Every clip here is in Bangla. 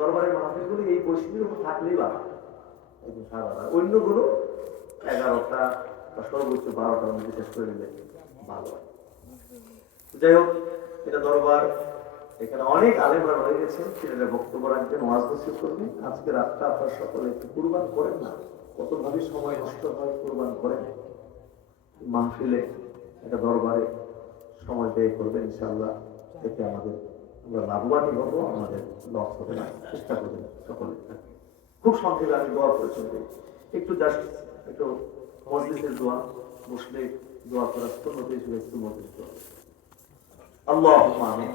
দরবারের মাহফিলগুলো এই বৈশিষ্ট্যের উপর থাকলেই ভালো, অন্যগুলো 11টা বা সর্বোচ্চ 12টার মধ্যে শেষ করে দিলে ভালো। যাই হোক, এটা দরবার, এখানে অনেক আলেমরা রয়ে গেছেন, ছেলেরা বক্তব্য রাখবেন, ওয়াজ নসিহত করবেন। আজকে রাতটা আপনার সকলে একটু কুরবান করেন না, কতভাবে সময় নষ্ট হয়, কুরবান করেন মাহফিলে, এটা দরবারে সময় ব্যয় করবেন। ইনশাআল্লাহ এতে আমরা লাভবানই হবো, আমাদের লস হবে না। চেষ্টা করবেন সকলে। খুব সংক্ষেপে আমি দোয়া করেছেন, একটু জাস্ট একটু মজলিসের দোয়া, বসলে দোয়া করার সুন্নত হিসেবে একটু মজলিস দোয়া। اللهم آمين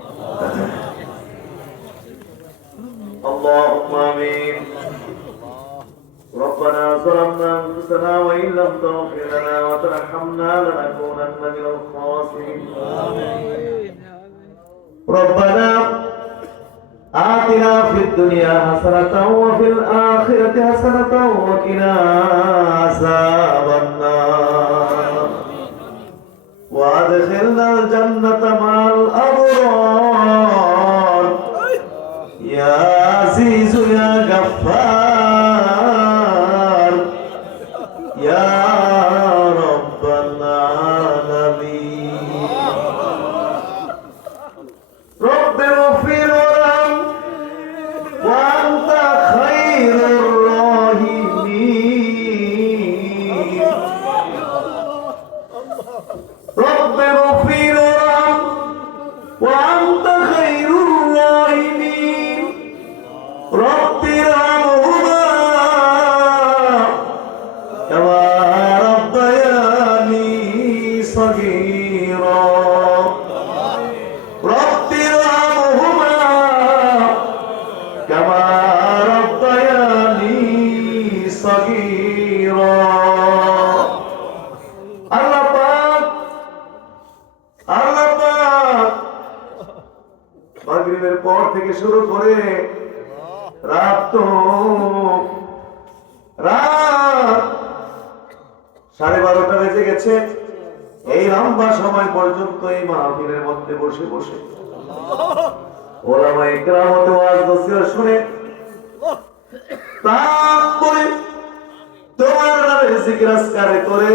اللهم آمين ربنا ظلمنا أنفسنا وإن لم تغفر لنا وترحمنا لنكونن من الخاسرين ربنا آتنا في الدنيا حسنة وفي الآخرة حسنة وقنا عذاب النار وأدخلنا الجنة مع الأبرار يا عزيز يا غفار يا رب العالمين رب اغفر وارحم وأنت خير الراحمين رب اغفر وارحم وأنت خير الراحمين رب ارحمهما كما ربياني صغيرا رب ارحمهما كما ربياني صغيرا মাগরিবের পর থেকে শুরু করে রাত 12:30 বেজে গেছে। এই লম্বা সময় পর্যন্ত এই মাহফিলের মধ্যে বসে বসে ওলামায়ে কেরামত ওয়াজ নসিহত শুনে তারপরে তোমার নামে জিকির আজকার করে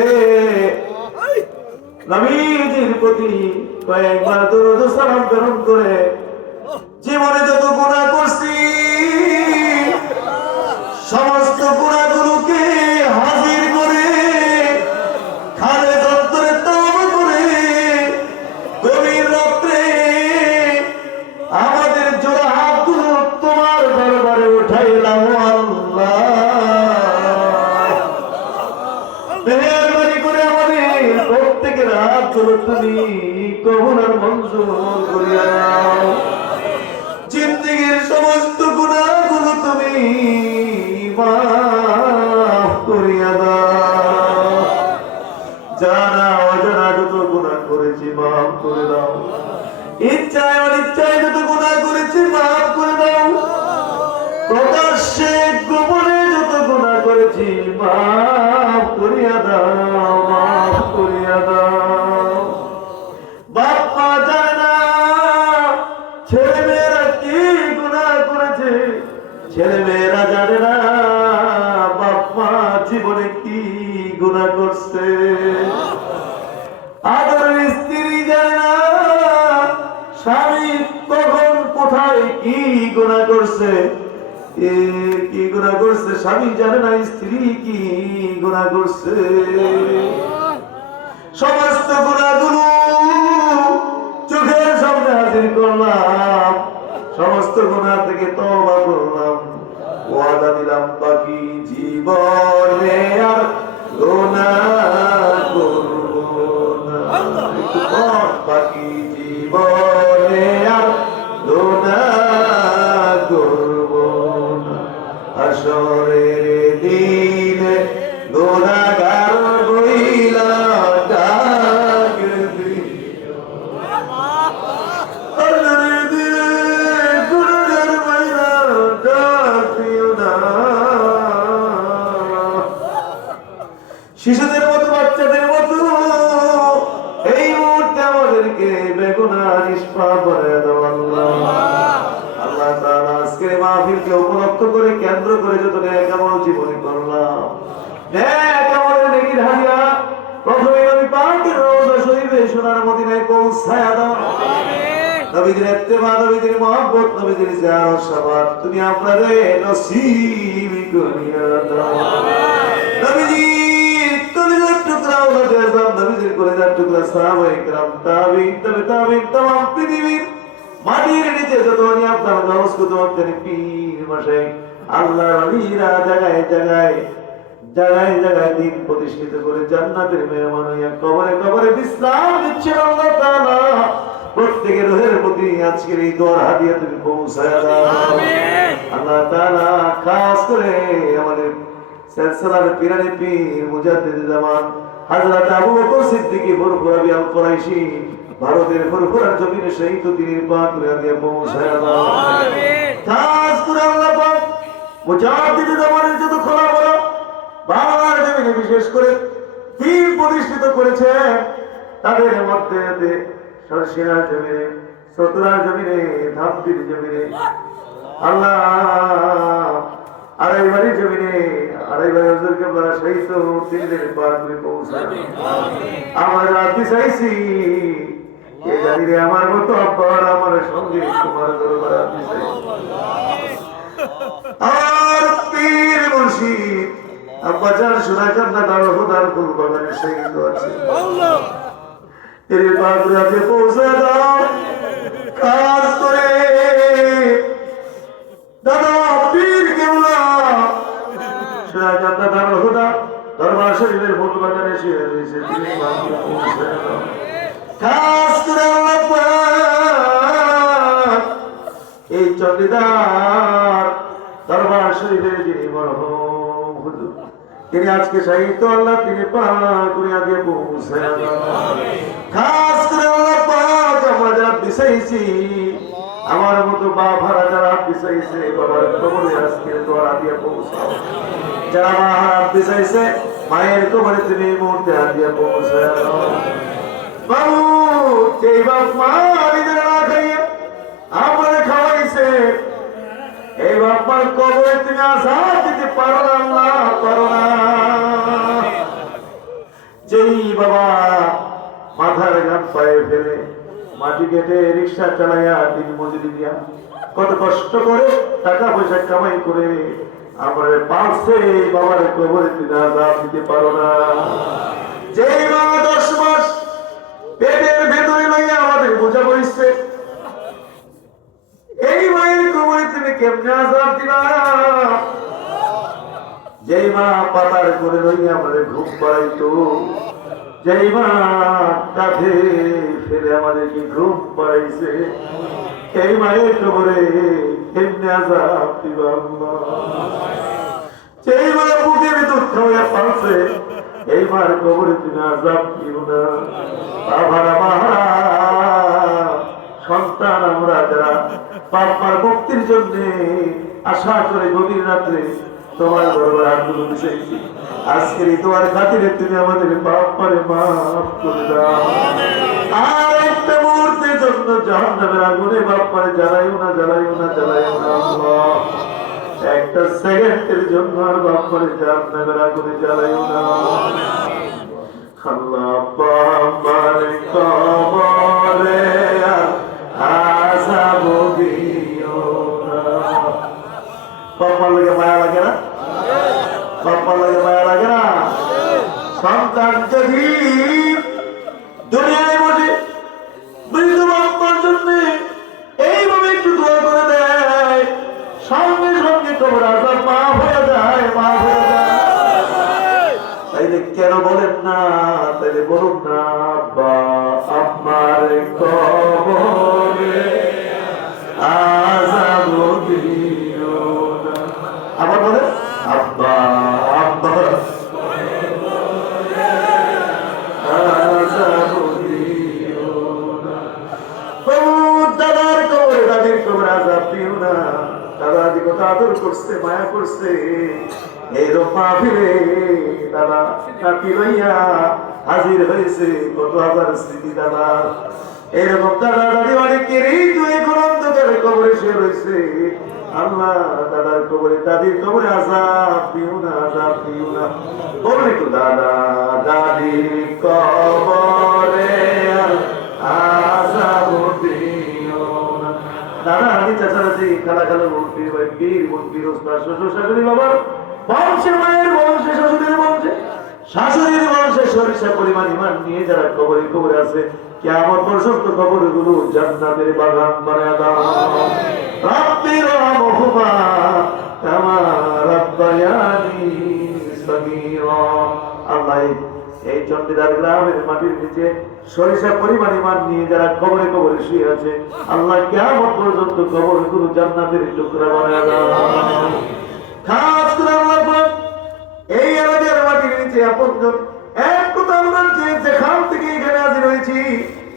নবীজির প্রতি কয়েকবার দরুদ সালাম প্রেরণ করে জীবনে যত গুনাহ করছি সমস্ত গুনাহগুলোকে হাজির করে খালে যন্ত্রে তওবা করে গভীর রাত্রে আমাদের জোড়া হাতগুলো তোমার দরবারে উঠাইলাম। আল্লাহ মেহেরবানি করে আমাদের প্রত্যেকের হাতগুলো তুমি কবুল আর মঞ্জুর করিয়া দাও। জিন্দেগীর সমস্ত গুনাহগুলো তুমি মাফ করিয়া দাও। জানা অজানা যত গুনাহ করেছি মাফ করে দাও। ইচ্ছায় অনিচ্ছায় যত গুনাহ করেছি মাফ করে দাও। প্রকাশ্যে গোপনে যত গুনাহ করেছি মাফ করিয়া দাও, মাফ করিয়া দাও। বাপ মা জানে না ছেলে মেয়েরা কি গুনাহ করেছে, ছেলে মেয়েরা জানে না বাপ মা জীবনে কি গুনাহ করছে। আদরের স্ত্রী জানে না স্বামী কখন কোথায় কি গুনাহ করছে, কি গুনাহ করছে স্বামী জানে না স্ত্রী কি গুনাহ করছে। সমস্ত গুনাহগুলো চোখের সামনে হাজির করলাম, সমস্ত গুনাহ থেকে তওবা করলাম, ওয়াদা দিলাম বাকি জীবনে আর গুনাহ করব না। বাকি জীবনে আর গুনাহ করব না। হাসরের দিনে গুনাহগার বইলা ডাক দিও। হাসরের দিনে গুনাহগার বইলা ডাক দিও না। শিশুদের মতো বাচ্চাদের মতো এই মুহূর্তে আমাদেরকে বেগুনাহ নিষ্পাপ করে দাও। আল্লাহ আল্লাহ তাআলা আজকের মাহফিল আজকে উপলক্ষ করে কেন্দ্র করে যত ন্যায় আমল জীবনে করলাম, ন্যায় আমলের নেকির হাদিয়া প্রথমে নবী পাকের রওজা শরীফে সোনার মদিনায় পৌঁছায়া দাও। নবীদের ইত্তেবা, নবীদের মহব্বত, নবীদের জিয়ারত শাফাত তুমি আপনাদের নসিব করিয়া দাও। নবীজি কলিজার টুকরা ওলাদে আযম, নবীজির কলিজার টুকরা সাহাবায়ে কেরাম, তাবিঈন, তাবিঈন, तमाम পৃথিবীর মাটির নিচে যত আপনার গাউস কুতুব পীর মশাই আল্লাহর ওলিরা জায়গায় জায়গায় জায়গায় জায়গায় দিন প্রতিষ্ঠিত করে জান্নাতের মেহমান হইয়া কবরে কবরে বিশ্রাম দিচ্ছেন আল্লাহ তাআলা। প্রত্যেকের রুহের প্রতি আজকের এই দোয়ার হাদিয়া তুমি পৌঁছায়া দাও। আমিন। আল্লাহ তাআলা খাস করে আমাদের সিলসিলার পীরানি পীর মুজাদ্দিদ জামান হযরত আবু বকর সিদ্দিকী ফুরফুরাবি আল কুরাইশি ভারতের ফুরফুরার জমিনে শহীদ দিনের পাক হাদিয়া পৌঁছায়া দাও। আমিন। খাস করে আল্লাহ পাক মুজাদ্দিদ জামানের যত খোলা বড় বাংলার জমিনে বিশেষ করে পীর প্রতিষ্ঠিত করেছে তাদের মধ্যে সরসিনার জমিনে, চতুরার জমিনে, ধামতির জমিনে, আল্লাহ আড়াইবাড়ির জমিনে, আড়াইবাড়ি হুজুর কেবলা শহীদ দিনের পাক পৌঁছায়। আমার রাতি চাইছি কে জানি রে আমার মতো আব্বার আমার সঙ্গে তোমার দরবার রাতি চাইছি। আর পীর মুর্শিদ আব্বা জান সোনা জান্নাত আর হুদার ফুল বাগানে শহীদ আছে। তেরে পাক রাতে পৌঁছে দাও। খাস করে দাদা পীর কেবলা সোনা জান্নাত আর হুদা দরবার শরীফের ফুল বাগানে শুয়ে রয়েছে, তিনি পাকে পৌঁছে দাও। খাস করে আল্লাহ পাক এই চন্ডিদার দরবার শরীফের যিনি মরহুম হুজুর তিনি আজকে শহীদ আল্লাহ তিনি পাক করে দিয়ে পৌঁছে দাও। খাস করে আল্লাহ পাক আমরা যারা বিচাইছি আমার মতো বাপ হারা যারা বিচাইছে বাবার কবরে আজকে দোয়া দিয়ে পৌঁছাও। যারা মা হারা বিচাইছে মায়ের কবরে তুমি এই মুহূর্তে দিয়ে পৌঁছে দাও। বাবু যেই বাপ মা নিজের না খাইয়ে আমাদের খাওয়াইছে এই বাপার কবরে তুমি আজাদ দিতে পারো না, আল্লাহ পারো না। যেই বাবা মাথার ঘাম পায়ে ফেলে মাটি কেটে রিক্সা চালাইয়া দিন মজুরি দিয়া কত কষ্ট করে টাকা পয়সা কামাই করে আমার পাশে বাবার কবরে তুমি আজাদ দিতে পারো না। যেই মা 10 মাস পেটের ভেতরে লইয়া আমাদের বোঝা বইছে এই মায়ের কবরে তুমি কেমনে আজাদ দিবা। যেই মা পাতার করে লইয়া আমাদের ঘুম পাড়াইতো, যেই মা কাঁধে ফেলে আমাদেরকে ঘুম পাড়াইছে এই মায়ের কবরে কেমনে আজাদ দিবা আল্লাহ। যেই মা বুকের দুঃখ হইয়া পালছে এই মার কবরে তুমি আজাদ দিও না। বাবারা মা সন্তান আমরা যারা বাবার মুক্তির জন্য আশা করে গভীর রাত্রে তোমার দরবারে আকুল বিচাইছি আজকের এই তোমার খাতিরে তুমি আমাদের বাপারে মাফ করে দাও। আর একটা মুহূর্তের জন্য জাহান্নামের আগুনে বাপারে জ্বালাইও না, জ্বালাইও না, জ্বালাইও না আল্লাহ। একটা সেকেন্ডের জন্য আর বাপারে জাহান্নামের আগুনে জ্বালাইও না আল্লাহ। বাবার কবরে আযাব দিও না। বাবার লাগে মায়া লাগে না, বাবার লাগে মায়া লাগে না। সন্তান যদি দুনিয়ায় বসে মৃত বাবার জন্য এইভাবে একটু দোয়া করে দেয় সঙ্গে সঙ্গে কবর আযাব মাফ হয়ে যায়, মাফ হয়ে যায়। তাইলে কেন বলেন না, তাইলে বলুন না আব্বা আমার কবরে আযাব দিও না। আবার বলে আব্বা আব্বা আযাব দিও না। দাদার কবরে দাদির কবরে আযাব দিও না। দাদা যে কত আদর করছে মায়া করছে এইরকম মাহফিলে দাদা নাতি লইয়া হাজির হয়েছে কত হাজার স্মৃতি দাদা। এরকম দাদা দাদি অনেকেরই তুই এখন অন্ধকারে কবরে শুয়ে রয়েছে আল্লাহ দাদার কবরে দাদির কবরে আযাব দিও না, আযাব দিও না। বলুন একটু, দাদা দাদির কবরে আযাব দিও না। দাদা দাদি চাচা চাচি খালা খালা মুরব্বি পীর মুরব্বি ওস্তাদ শ্বশুর শাশুড়ি বাবার বংশের মায়ের বংশে শ্বশুরের বংশে শাশুড়ির বংশে সরিষা পরিমাণ ইমান নিয়ে যারা কবরে কবরে আছে, কিয়ামত পর্যন্ত কবরগুলো জান্নাতের বাগান বানায় দাও। রাব্বির রহমহুমা কামা রাব্বায়ানি সগীরা। আল্লাহ এই চন্ডিদার গ্রামের মাটির নিচে সরিষা পরিমাণ ইমান নিয়ে যারা কবরে কবরে শুয়ে আছে, আল্লাহ কিয়ামত পর্যন্ত কবরগুলো জান্নাতের টুকরা বানায় দাও। খাস করে আল্লাহ এই এলাকার মাটির নিচে আপনজন এক কথা আমরা যেখান থেকে এখানে হাজির হয়েছি,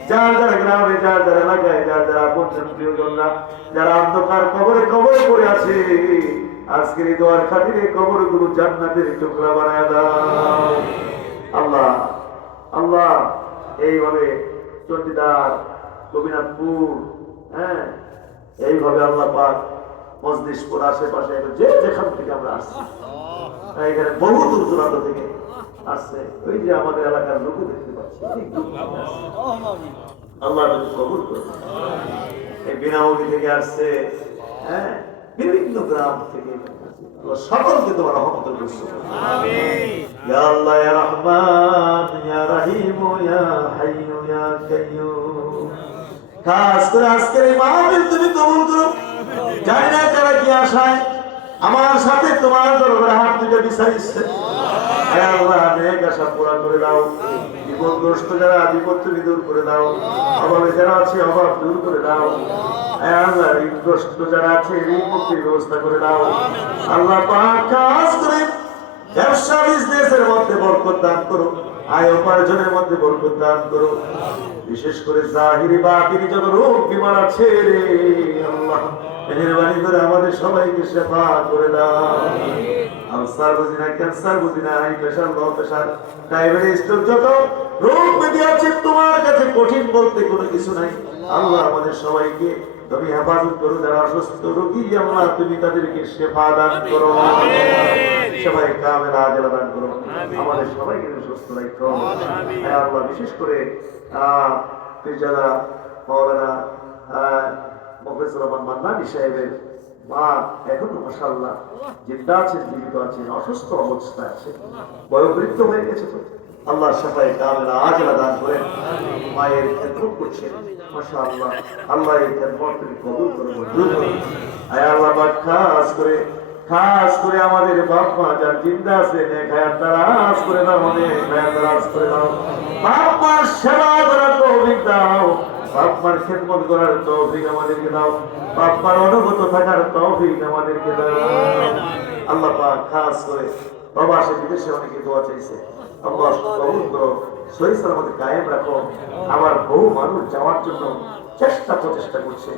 যার যারা গ্রামে, যার যারা এলাকায়, যার যারা আপনজন প্রিয়জনরা যারা অন্ধকার কবরে কবরে পড়ে আছে, আজকের এই দোয়ার খাতিরে কবরগুলো জান্নাতের টুকরা বানায় দাও। আল্লাহ আল্লাহ এইভাবে চন্ডিদার গোপীনাথপুর, হ্যাঁ এইভাবে আল্লাহ পাক মজলিশপুর আশেপাশে যে যেখান থেকে আমরা আসছি, এখানে বহু দূর দূরান্ত থেকে আসছে, ওই যে আমাদের এলাকার লোক দেখতে পাচ্ছি, আল্লাহ কবুল করুন। এই বিনামূল্যে থেকে আসছে, হ্যাঁ বিভিন্ন গ্রাম থেকে, সকলকে তোমার রহমতের বর্ষণ করো। ইয়া আল্লাহ ইয়া রহমান ইয়া রহিম ইয়া হাইয়্যু ইয়া কাইয়্যুম। খাস করে আজকের এই মাহফিল তুমি কবুল করো। জানি না কারা কি আশায় আমার সাথে তোমার দরবারে হাত তুলে বিচারিছে, হে আল্লাহ নেক আশা পুরা করে দাও। বিপদগ্রস্ত যারা বিপদ তুমি দূর করে দাও, অভাবে যারা আছে অভাব দূর করে দাও। হে আল্লাহ ঋণগ্রস্ত যারা আছে ঋণ মুক্তির ব্যবস্থা করে দাও। আল্লাহ পাক খাস করে ব্যবসা বিজনেসের মধ্যে বরকত দান করো, আয় উপার্জনের মধ্যে বরকত দান করো। বিশেষ করে জাহিরি বাতিনি যত রোগ বিমার আছে রে আল্লাহ, মেহেরবানি করে আমাদের সবাইকে শেফা করে দাও। আলসার বুঝি না, ক্যান্সার বুঝি না, high pressure, low pressure, diabetes, stroke, যত রোগ ব্যাধি আছে তোমার কাছে কঠিন বলতে কোনো কিছু নাই। আল্লাহ আমাদের সবাইকে তুমি হেফাজত করো। যারা অসুস্থ রোগী আল্লাহ তুমি তাদেরকে শেফা দান করো, সবাই কামেল আজেলা দান করো, আমাদের সবাইকে সুস্থ রাখো। হ্যাঁ আল্লাহ বিশেষ করে পীরজাদা মাওলানা মুফতির রহমান মান্নানী সাহেবের মা এখনো মাশাআল্লাহ জিন্দা আছেন, জীবিত আছেন, অসুস্থ অবস্থায় আছে, বয়োবৃদ্ধ হয়ে গেছে, তো আল্লাহ সবাই কামেলা আজলা দান করেন। মায়ের খেদমত করছেন মাশাআল্লাহ, আল্লাহ এই খেদমত তুমি কবুল করো, মঞ্জুর করো। আয় আল্লাহ পাক খাস করে আমাদের বাপ মা যার জিন্দা আছে নেক হায়াত দারাজ করে দাও, অনেক হায়াত দারাজ করে দাও। বাপ মার সেবা করার তৌফিক দাও, বাপ মার খেদমত করার তৌফিক আমাদেরকে দাও, বাপ মার অনুগত থাকার তৌফিক আমাদেরকে দাও। আল্লাহ পাক খাস করে প্রবাসী বিদেশে অনেকে দোয়া চাইছে, আল্লাহ কবুল করো, সহি সালামতে কায়েম রাখো। আবার বহু মানুষ যাওয়ার জন্য প্রচেষ্টা করছে,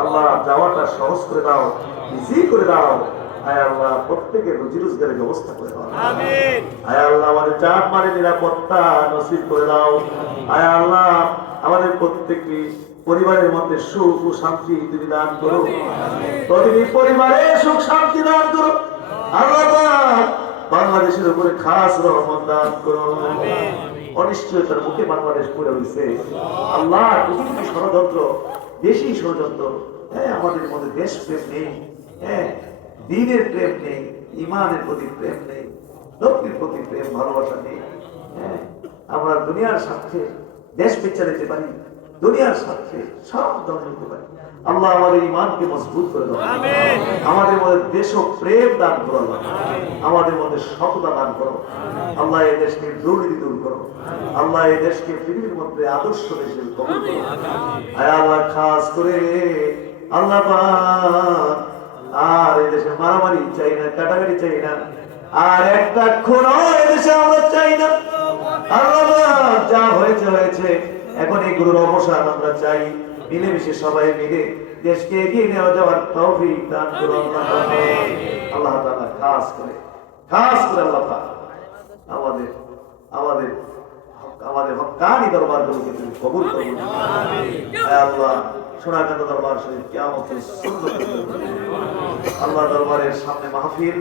আল্লাহ যাওয়াটা সহজ করে দাও, ইজি করে দাও। আয় আল্লাহ প্রত্যেকের রুজি রোজগারের ব্যবস্থা করে দাও। আয় আল্লাহ আমাদের জান মালে নিরাপত্তা নসিব করে দাও। আয় আল্লাহ আমাদের প্রত্যেকটি পরিবারের মধ্যে সুখ ও শান্তি তুমি দান করো, প্রতিটি পরিবারে সুখ শান্তি দান করো। আল্লাহ বাংলাদেশের উপরে খাস রহমত দান করো। অনিশ্চয়তার মুখে বাংলাদেশ পড়ে হয়েছে, আল্লাহ পৃথিবীর ষড়যন্ত্র, দেশি ষড়যন্ত্র, হ্যাঁ আমাদের মধ্যে দেশ প্রেম নেই, হ্যাঁ দ্বীনের প্রেম নেই, ইমানের প্রতি প্রেম নেই, লোকের প্রতি প্রেম ভালোবাসা নেই। হ্যাঁ আমরা দুনিয়ার স্বার্থে দেশ বেচা দিতে পারি, দুনিয়ার স্বার্থে সব দল নিতে পারি। আল্লাহ আমাদের ইমানকে মজবুত করে দাও, আমাদের মধ্যে দেশ প্রেম দান করো, আমাদের মধ্যে সততা দান করো। আল্লাহ এই দেশকে দুর্নীতি দূর করো, আল্লাহ এই দেশকে পৃথিবীর মধ্যে আদর্শ দেশে কবুল করো। আয় আল্লাহ খাস করে আল্লাহ পাক আর এই দেশে মারামারি চাই না, কাটাকাটি চাই না, আর একটা খুনও এই দেশে আমরা চাই না। আল্লাহ যা হয়েছে হয়েছে, এখন এগুলোর অবসান আমরা চাই। মিলেমিশে সবাই মিলে দেশকে এগিয়ে নেওয়া যাওয়ার তৌফিক দান করো আল্লাহ তাআলা। খাস করে আল্লাহ পাক আমাদের হক্কানি দরবারগুলোকে তুমি কবুল করো। আল্লাহ সোনাকান্ত দরবার শরীফ কিয়ামতের সুন্নত আল্লাহ দরবারের সামনে মাহফিল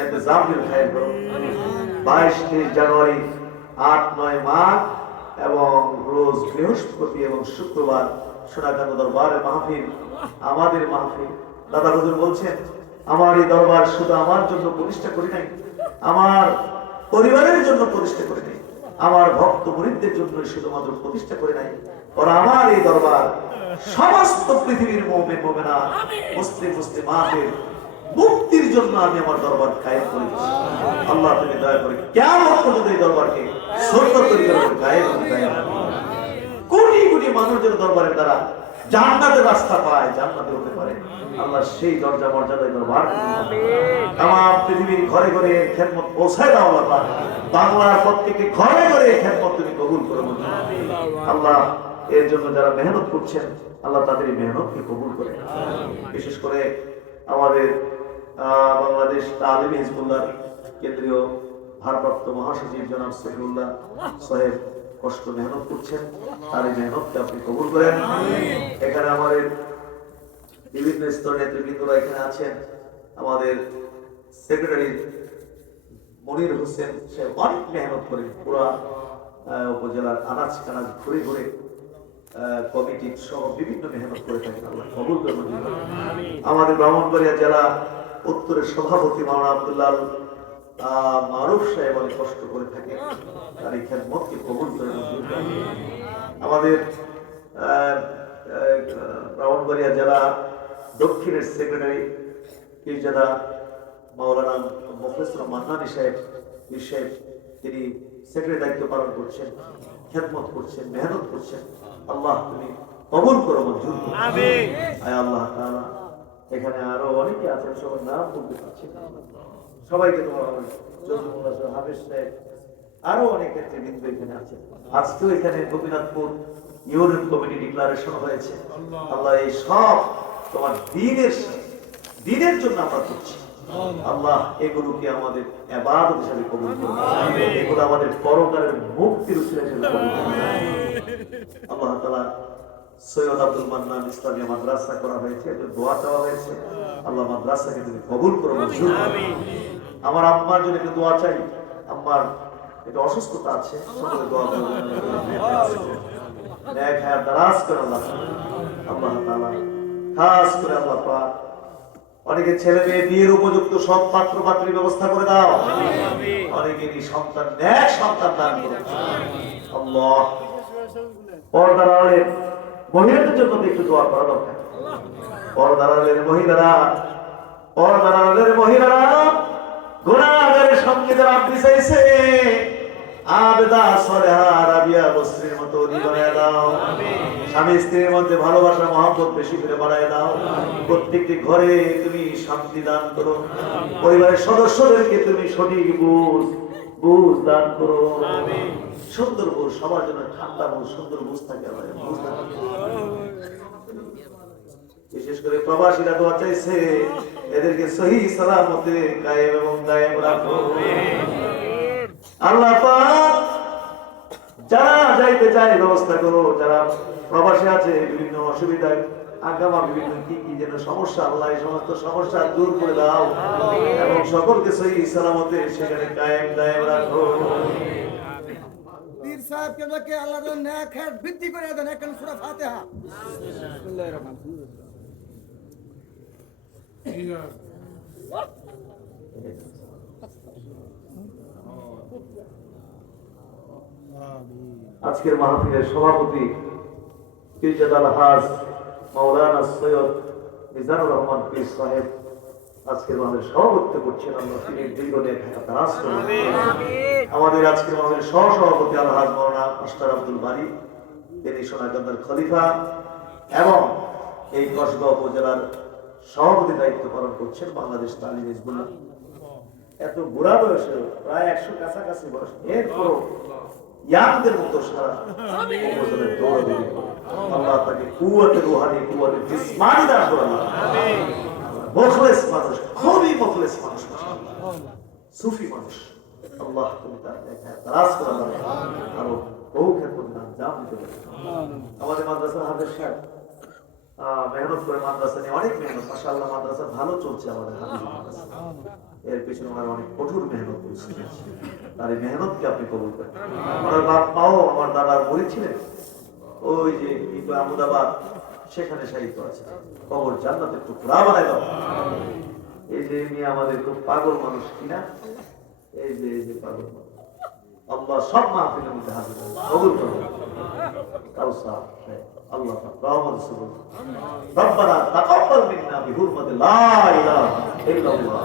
ইন্তজাম দিল খায়ের করো 22-23 জানুয়ারি 8-9 মাঘ এবং রোজ বৃহস্পতি এবং শুক্রবার সোনাকান্ত দরবারের মাহফিল আমাদের মাহফিল। দাদা হুজুর বলছেন আমার এই দরবার শুধু আমার জন্য প্রতিষ্ঠা করি নাই, আমার পরিবারের জন্য প্রতিষ্ঠা করি নাই, আমার ভক্ত মুরিদদের জন্য শুধুমাত্র প্রতিষ্ঠা করে নাই, ওরা আমার এই দরবার সমস্ত পৃথিবীর মুমিন মুমিনাত মুসলিম মুসলিমাতের মুক্তির জন্য আমি আমার দরবার কায়েম করেছি। আল্লাহ তুমি দয়া করে কিয়ামত পর্যন্ত এই দরবারকে সুন্নত তরিকার উপর কায়েম করুন। কোটি কোটি মানুষ যেন দরবারের দ্বারা জান্নাতের রাস্তা পায়, জান্নাতে হতে পারে। আল্লাহ সেই দরজা মর্যাদায় দরবার তামাম পৃথিবীর ঘরে ঘরে খেদমত পৌঁছায় দাও আল্লাহ। বাংলার প্রত্যেকটি ঘরে ঘরে খেদমত তুমি কবুল করো আল্লাহ। এর জন্য যারা মেহনত করছেন আল্লাহ তাদের এই মেহনতকে কবুল করে। বিশেষ করে আমাদের বাংলাদেশ তালিম হিজবুল্লাহ কেন্দ্রীয় ভারপ্রাপ্ত মহাসচিব জনাব সফিউল্লাহ সাহেব কষ্ট মেহনত করছেন, তার এই মেহনতকে আপনি কবুল করেন। এখানে আমাদের বিভিন্ন স্তরের নেতৃবৃন্দরা এখানে আছেন। আমাদের সেক্রেটারি মনির হোসেন সে অনেক মেহনত করে পুরা উপজেলার আনাজ কানাজ ঘুরে ঘুরে কমিটি সহ বিভিন্ন মেহনত করে থাকেন, আল্লাহ কবুল করুন। আমাদের ব্রাহ্মণবাড়িয়া জেলা উত্তরের সভাপতি মাওলানা আব্দুল্লাহ মারুফ সাহেব অনেক কষ্ট করে থাকে, তার এই খেদমতকে কবুল করে। আমাদের ব্রাহ্মণবাড়িয়া জেলা দক্ষিণের সেক্রেটারি পীরজাদা মাওলানা মুখলিসুর মান্নানী সাহেব তিনি সেক্রেটারি দায়িত্ব পালন করছেন, খেদমত করছেন, মেহনত করছেন। আল্লাহ তুমি কবুল করো, মঞ্জুর করো। আমিন। আয় আল্লাহ তাআলা এখানে আরো অনেকে আছেন, সবার নাম বলতে পারছি না, সবাইকে তোমার জজমুল্লাহ হাফেজ সাহেব আরো অনেক নেতৃবৃন্দ এখানে আছেন। আজকেও এখানে গোপীনাথপুর ইউনিয়ন কমিটি ডিক্লারেশন হয়েছে। আল্লাহ এই সব তোমার দিনের জন্য আমরা করছি। আল্লাহ এগুলোকে আমাদের ইবাদত হিসেবে কবুল করুন। এগুলো আমাদের পরকালের মুক্তির উসিলা হিসেবে কবুল করুন। আল্লাহ তাআলা সৈয়দ আব্দুল মান্নান ইসলামিয়া মাদ্রাসা করা হয়েছে, দোয়া চাওয়া হয়েছে। আল্লাহ মাদ্রাসাকে তুমি কবুল করো, মঞ্জুর করো। আমার আম্মার জন্য একটু দোয়া চাই, আম্মার একটু অসুস্থতা আছে, সকলে দোয়া করবেন। নেক হায়াত দারাজ করে আল্লাহ তাআলা, খাস করে আল্লাহ পাক অনেকে ছেলে মেয়ে বিয়ের উপযুক্ত সব পাত্র পাত্রীর ব্যবস্থা করে দাও। অনেকেরই সন্তান নেক সন্তান দান করো আল্লাহ। পর্দার আড়ালে মহিলাদের জন্য একটু দোয়া করা দরকার। পর্দার আড়ালের মহিলারা গুনাহগারের সঙ্গে যারা আপনি চাইছে আবেদা সলেহা রাবিয়া বস্ত্রের মতো বানায় দাও। স্বামী স্ত্রীর মধ্যে ভালোবাসা মহব্বত বেশি করে বাড়ায় দাও। প্রত্যেকটি ঘরে তুমি শান্তি দান করো। পরিবারের সদস্যদেরকে তুমি সঠিক বুঝ দান করো। সুন্দর বুঝ, সবার জন্য ঠান্ডা বুঝ, সুন্দর বুঝ থাকে। বিশেষ করে প্রবাসীরা দোয়া চাইছে এদেরকে সহি সালামতে কায়েম এবং দায়েম রাখো আল্লাহ পাক। যারা যাইতে চায় ব্যবস্থা করো, যারা প্রবাসী আছে বিভিন্ন অসুবিধায় আগামা বিভিন্ন কি যেন সমস্যা, আল্লাহ এই সমস্ত সমস্যা দূর করে দাও এবং সকলকে সহি সালামতে সেখানে কায়েম দায়েম রাখো। পীর সাহেবকে দেখে আল্লাহ যেন নেক হায়াত বৃদ্ধি করে দেন। এখন সূরা ফাতিহা। বিসমিল্লাহির রহমানির রহিম। আজকের মাহফিলের সভাপতি পীরজাদা আলহাজ মাওলানা সৈয়দ মিজানুর রহমান পীর সাহেব আজকের মাহফিলের সভাপতিত্ব করছেন। আমরা তিনি দীর্ঘদিন দারাজ করুন। আমাদের আজকের মাহফিলের সহসভাপতি আলহাজ মাওলানা মাস্টার আব্দুল বারী, তিনি সোনাকান্দার খলিফা এবং এই কসবা উপজেলার সভাপতি দায়িত্ব পালন করছেন বাংলাদেশ তালিম হিজবুল্লাহ। এত বুড়া বয়সে প্রায় 100 কাছাকাছি বয়স, এরপরও ইয়ামদের মতো সারা উপজেলায় দৌড়াদৌড়ি করে। আল্লাহ তাকে কুওয়াতে রুহানি কুওয়াতে জিসমানি দান করুন। মুখলেস মানুষ, খুবই মুখলেস মানুষ, সুফি মানুষ। আল্লাহ তুমি তার দারাজ করে আরো বহু ক্ষেত্রে দান জাম দিতে পারেন। আমাদের মাদ্রাসার হাফেজ সাহেব মেহনত করে মাদ্রাসা নিয়ে অনেক মেহনত, মাশাআল্লাহ মাদ্রাসা ভালো চলছে আমাদের হাদিস মাদ্রাসা। এর পিছনে ওনারা অনেক কঠোর মেহনত করছে, তার এই মেহনতকে আপনি কবুল করেন। ওনার বাপ মাও আমার দাদার মুরিদ ছিলেন, ওই যে কিন্তু আহমদাবাদ সেখানে শায়িত আছে, কবর জান্নাতের টুকরা বানায় দাও। এই যে মেয়ে আমাদের খুব পাগল মানুষ কিনা, এই যে পাগল মানুষ, আল্লাহ সব মাহফিলের মধ্যে হাজির করুন, কবুল করুন। কাউসার আল্লাহ রহমান সুবহান রব্বানা তাকাব্বাল মিন্না বিহুরমাতি লা ইলাহা ইল্লাল্লাহ।